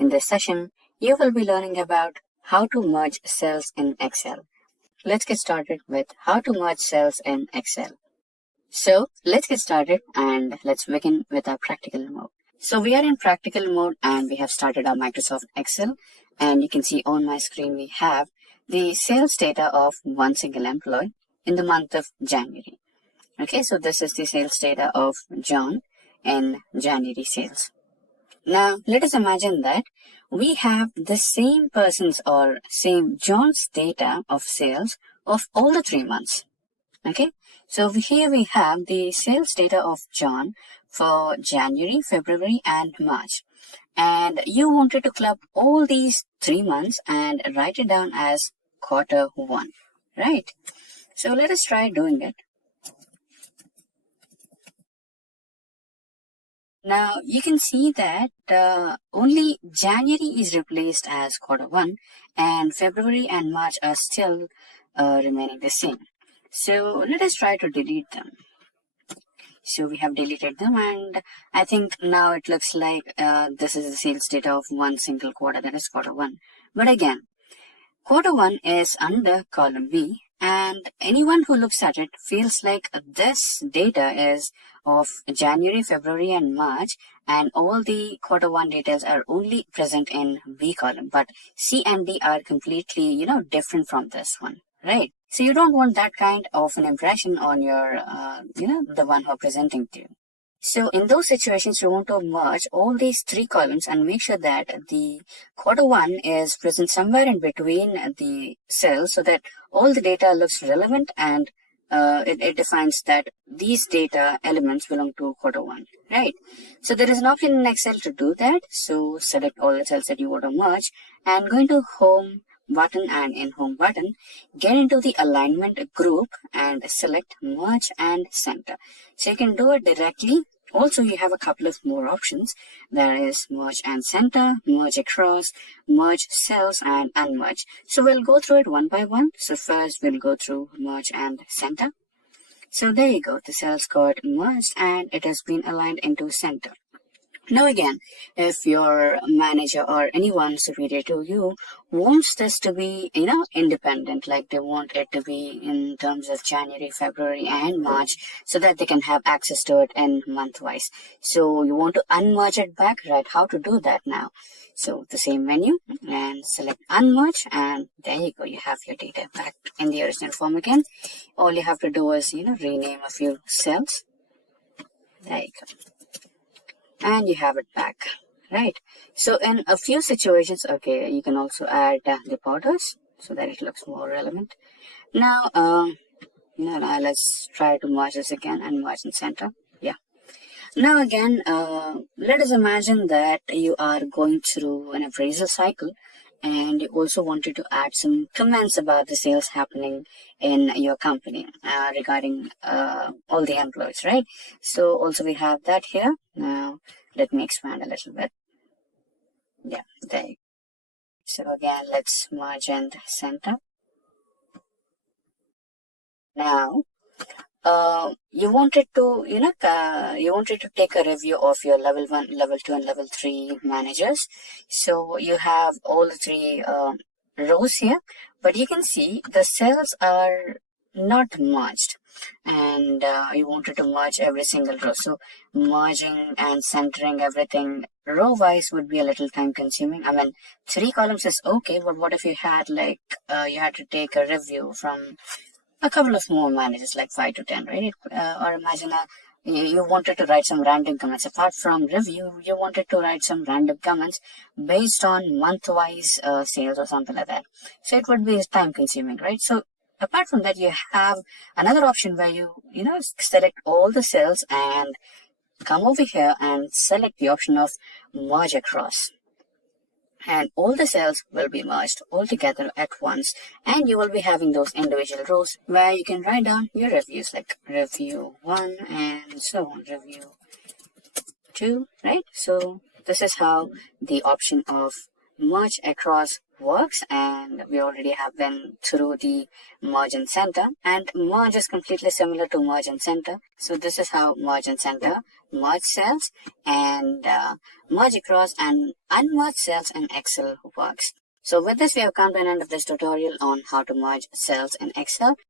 In this session, you will be learning about how to merge cells in Excel. Let's get started with how to merge cells in Excel. So let's get started and let's begin with our practical mode. So we are in practical mode and we have started our Microsoft Excel, and you can see on my screen we have the sales data of one single employee in the month of January. Okay, so this is the sales data of John in January sales. Now, let us imagine that we have the same person's or same John's data of sales of all the 3 months. Okay, so here we have the sales data of John for January, February, and March. And you wanted to club all these 3 months and write it down as quarter 1, right? So let us try doing it. Now, you can see that only January is replaced as quarter 1 and February and March are still remaining the same. So let us try to delete them. So we have deleted them, and I think now it looks like this is the sales data of one single quarter, that is quarter 1. But again, quarter 1 is under column B, and anyone who looks at it feels like this data is of January, February, and March, and all the quarter 1 details are only present in B column, but C and D are completely, different from this one, right? So you don't want that kind of an impression on your, the one who are presenting to you. So in those situations, you want to merge all these 3 columns and make sure that the quarter 1 is present somewhere in between the cells so that all the data looks relevant, and it defines that these data elements belong to quarter 1, right? So there is an option in Excel to do that. So select all the cells that you want to merge and go into Home button, and in Home button, get into the alignment group and select Merge and Center. So you can do it directly. Also, you have a couple of more options. There is Merge and Center, Merge Across, Merge Cells, and Unmerge. So we'll go through it one by one. So first we'll go through Merge and Center. So there you go. The cells got merged and it has been aligned into center. Now again, if your manager or anyone superior to you wants this to be, independent, like they want it to be in terms of January, February, and March, so that they can have access to it in month-wise. So you want to unmerge it back, right? How to do that now? So the same menu and select unmerge, and there you go. You have your data back in the original form again. All you have to do is, rename a few cells. There you go. And you have it back, right? So in a few situations, okay, you can also add the borders so that it looks more relevant. Now, now let's try to merge this again and merge in center. Yeah. Now again, let us imagine that you are going through an appraisal cycle, and you also wanted to add some comments about the sales happening in your company regarding all the employees, right? So also we have that here. Now let me expand a little bit. Yeah, there you go. So again, let's merge and center. Now you wanted to take a review of your level 1, level 2, and level 3 managers. So you have all the 3 rows here, but you can see the cells are not merged, and you wanted to merge every single row. So merging and centering everything row wise would be a little time consuming. I mean, 3 columns is okay, but what if you had you had to take a review from a couple of more managers, like 5 to 10, right? Or imagine you wanted to write some random comments. Apart from review, you wanted to write some random comments based on month-wise sales or something like that. So it would be time consuming, right? So apart from that, you have another option where you select all the cells and come over here and select the option of merge across. And all the cells will be merged all together at once, and you will be having those individual rows where you can write down your reviews, like review 1 and so on, review 2, right? So this is how the option of merge across works, and we already have been through the merge and center, and merge is completely similar to merge and center. So this is how merge and center merge cells and merge across and unmerge cells in Excel works. So with this, we have come to an end of this tutorial on how to merge cells in Excel.